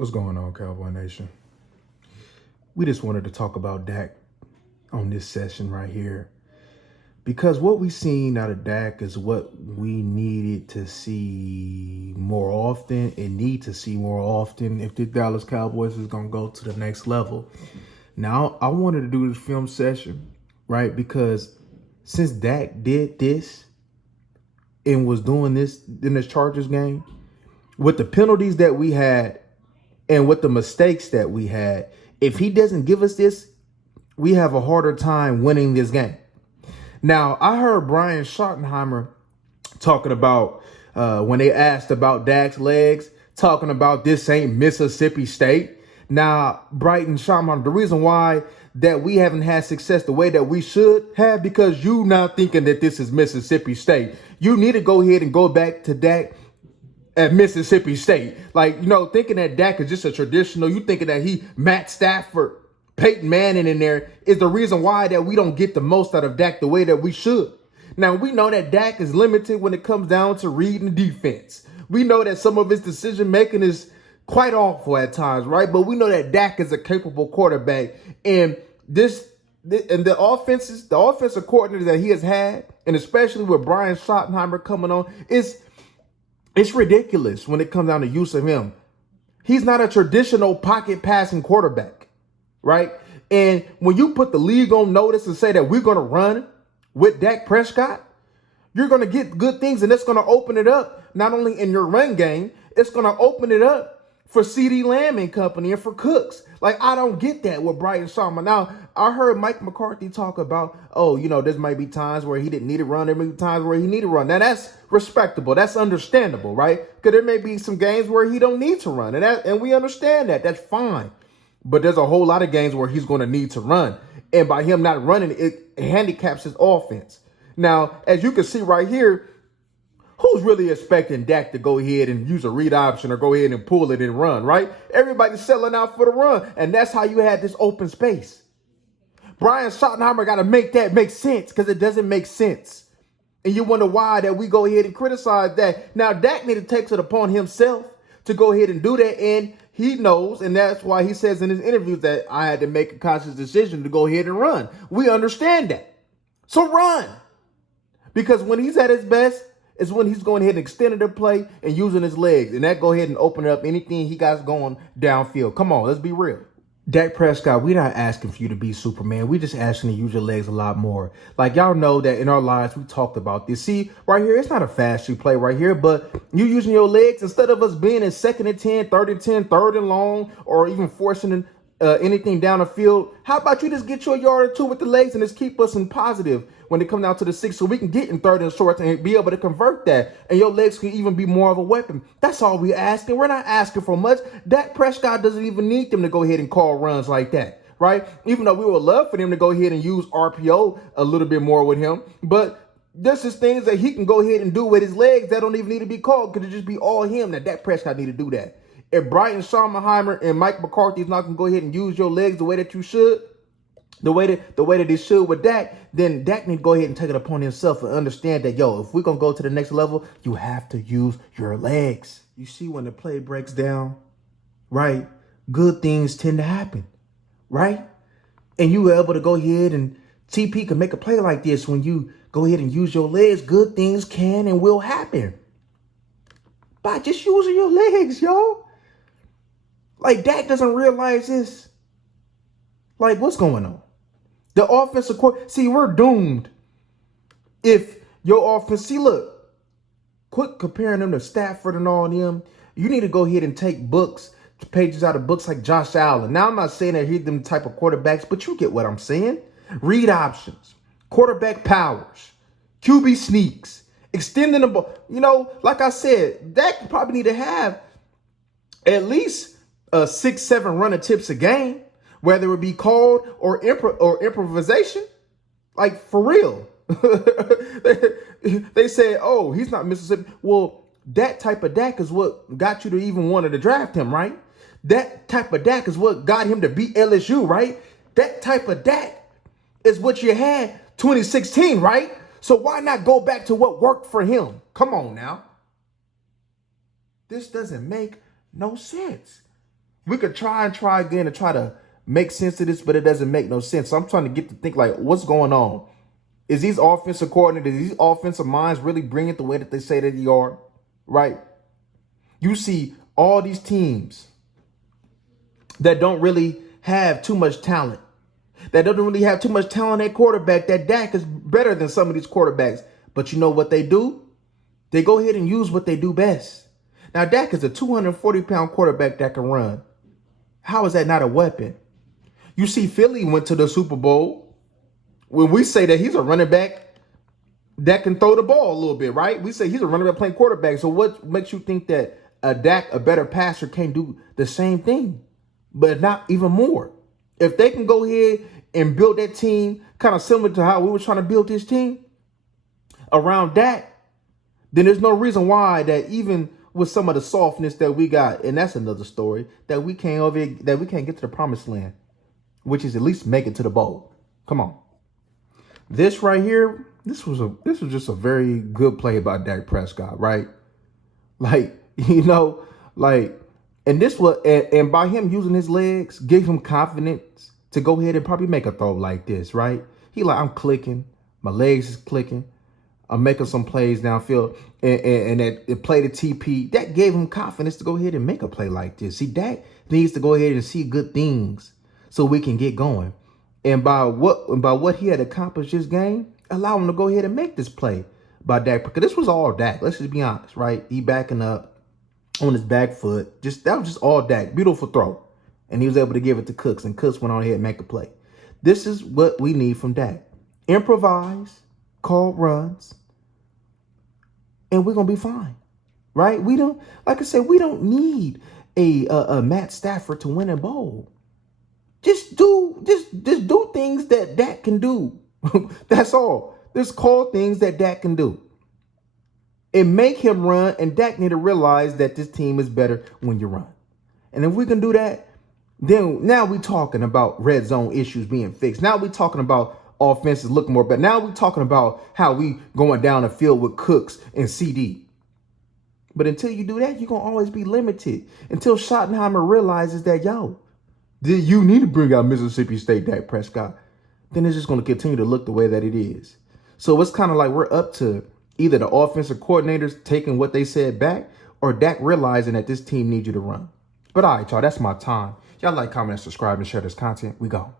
What's going on, Cowboy Nation? We just wanted to talk about Dak on this session right here because what we seen out of Dak is what we needed to see more often and need to see more often if the Dallas Cowboys is going to go to the next level. Now, I wanted to do this film session, right, because since Dak did this and was doing this in this Chargers game, with the penalties that we had and with the mistakes that we had, if he doesn't give us this, we have a harder time winning this game. Now, I heard Brian Schottenheimer talking about, when they asked about Dak's legs, talking about this ain't Mississippi State. Now, Brian Schottenheimer, the reason why that we haven't had success the way that we should have, because you now thinking that this is Mississippi State. You need to go ahead and go back to Dak at Mississippi State. Like, thinking that Dak is just a traditional, you thinking that he Matt Stafford, Peyton Manning in there is the reason why that we don't get the most out of Dak the way that we should. Now, we know that Dak is limited when it comes down to reading the defense. We know that some of his decision making is quite awful at times, right? But we know that Dak is a capable quarterback. And the offensive coordinator that he has had, and especially with Brian Schottenheimer coming on, it's ridiculous when it comes down to use of him. He's not a traditional pocket passing quarterback, right? And when you put the league on notice and say that we're going to run with Dak Prescott, you're going to get good things, and it's going to open it up not only in your run game, it's going to open it up for CeeDee Lamb and company and for Cooks. Like, I don't get that with Brian Sharma. Now, I heard Mike McCarthy talk about, there might be times where he didn't need to run. There may be times where he need to run. Now, that's respectable. That's understandable, right? Because there may be some games where he don't need to run. And we understand that. That's fine. But there's a whole lot of games where he's going to need to run. And by him not running, it handicaps his offense. Now, as you can see right here, who's really expecting Dak to go ahead and use a read option or go ahead and pull it and run, right? Everybody's selling out for the run, and that's how you had this open space. Brian Schottenheimer got to make that make sense, because it doesn't make sense. And you wonder why that we go ahead and criticize that. Now, Dak need to take it upon himself to go ahead and do that, and he knows, and that's why he says in his interviews that I had to make a conscious decision to go ahead and run. We understand that. So run. Because when he's at his best, is when he's going ahead and extending the play and using his legs. And that go ahead and open up anything he got going downfield. Come on, let's be real. Dak Prescott, we're not asking for you to be Superman. We're just asking to use your legs a lot more. Like, y'all know that in our lives, we talked about this. See, right here, it's not a fast shoot play right here, but you using your legs instead of us being in 2nd and 10, 3rd and 10, 3rd and long, or even forcing anything down the field. How about you just get you a yard or two with the legs and just keep us in positive when it comes down to the 6, so we can get in 3rd and short and be able to convert that, and your legs can even be more of a weapon. That's all we're asking. We're not asking for much. Dak Prescott doesn't even need them to go ahead and call runs like that, right? Even though we would love for them to go ahead and use RPO a little bit more with him, but this is things that he can go ahead and do with his legs that don't even need to be called, because it just be all him. That Dak Prescott need to do that. If Brian Schottenheimer and Mike McCarthy is not going to go ahead and use your legs the way that you should, the way that they should with Dak, then Dak need to go ahead and take it upon himself and understand that, if we're going to go to the next level, you have to use your legs. You see, when the play breaks down, right, good things tend to happen, right? And you were able to go ahead and TP can make a play like this. When you go ahead and use your legs, good things can and will happen by just using your legs, yo. Like, Dak doesn't realize this. Like, what's going on? The offensive court. See, we're doomed. If your offense, look, quit comparing them to Stafford and all them. You need to go ahead and take pages out of books like Josh Allen. Now, I'm not saying that he's them type of quarterbacks, but you get what I'm saying. Read options, quarterback powers, QB sneaks, extending the ball. Like I said, Dak probably need to have at least 6-7 running tips a game, whether it be called or improvisation. Like, for real. They said, he's not Mississippi. Well, that type of Dak is what got you to even want to draft him, right? That type of Dak is what got him to beat LSU, right? That type of Dak is what you had 2016, right? So why not go back to what worked for him? Come on now. This doesn't make no sense. We could try again and try to make sense of this, but it doesn't make no sense. So I'm trying to get to think like, what's going on? Is these offensive coordinators, these offensive minds really bring it the way that they say that they are, right? You see all these teams that don't really have too much talent, that don't really have too much talent at quarterback, that Dak is better than some of these quarterbacks. But you know what they do? They go ahead and use what they do best. Now, Dak is a 240-pound quarterback that can run. How is that not a weapon? You see Philly went to the Super Bowl. When we say that he's a running back that can throw the ball a little bit, right? We say he's a running back playing quarterback. So what makes you think that a Dak, a better passer, can't do the same thing, but not even more? If they can go ahead and build that team kind of similar to how we were trying to build this team around Dak, then there's no reason why that even with some of the softness that we got, and that's another story, that we can't get to the promised land, which is at least make it to the bowl. Come on. This right here, this was just a very good play by Dak Prescott, right? Like, and this was, and by him using his legs, gave him confidence to go ahead and probably make a throw like this, right? He like, I'm clicking, my legs is clicking, I'm making some plays downfield, and it played a TP. That gave him confidence to go ahead and make a play like this. See, Dak needs to go ahead and see good things so we can get going. And by what he had accomplished this game, allow him to go ahead and make this play by Dak. Because this was all Dak. Let's just be honest, right? He backing up on his back foot. That was just all Dak. Beautiful throw. And he was able to give it to Cooks, and Cooks went on ahead and make a play. This is what we need from Dak. Improvise, call runs, and we're going to be fine, right? We don't, like I said, we don't need a Matt Stafford to win a bowl. Just do things that Dak can do. That's all. Just call things that Dak can do. And make him run, and Dak need to realize that this team is better when you run. And if we can do that, then now we're talking about red zone issues being fixed. Now we're talking about offenses looking more better. Now we're talking about how we going down the field with Cooks and CD. But until you do that, you're going to always be limited. Until Schottenheimer realizes that, you need to bring out Mississippi State Dak Prescott. Then it's just going to continue to look the way that it is. So it's kind of like we're up to either the offensive coordinators taking what they said back, or Dak realizing that this team needs you to run. But all right, y'all, that's my time. Y'all like, comment, and subscribe, and share this content. We go.